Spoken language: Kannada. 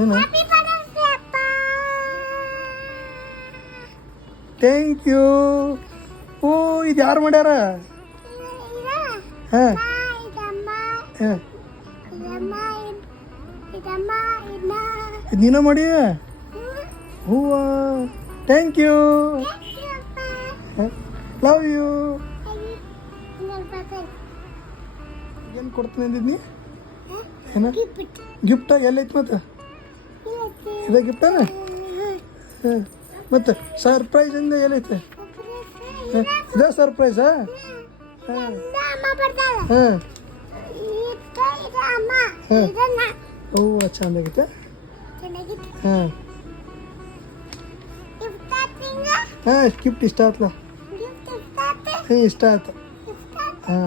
ಏನು ಥ್ಯಾಂಕ್ ಯು. ಓ ಇದು ಯಾರು ಮಾಡ್ಯಾರ? ಹಾಂ ಹಾಂ ಇದು ನೀನ ಮಾಡಿ ಹೂವ. Thank you, love you. ಏನು ಕೊಡ್ತೀನಿ ಅಂದಿದ್ನಿ? ಏನ ಗಿಫ್ಟ ಎಲ್ಲೈತಿ ಮತ್ತೆ? ಇದ ಗಿಫ್ಟನ? ಹಾಂ ಮತ್ತೆ ಸರ್ಪ್ರೈಸ್ ಇಂದ ಏನೈತೆ? ಇದ ಸರ್ಪ್ರೈಸಾ? ಹಾಂ ಹಾಂ ಹಾಂ ಹೂವ ಚಂದಾಗೈತೆ. ಹಾಂ ಹಾಂ ಗಿಫ್ಟ್ ಇಷ್ಟ ಆಯ್ತಲ್ಲ? ಹ್ಞೂ ಇಷ್ಟ ಆಯ್ತು. ಹಾಂ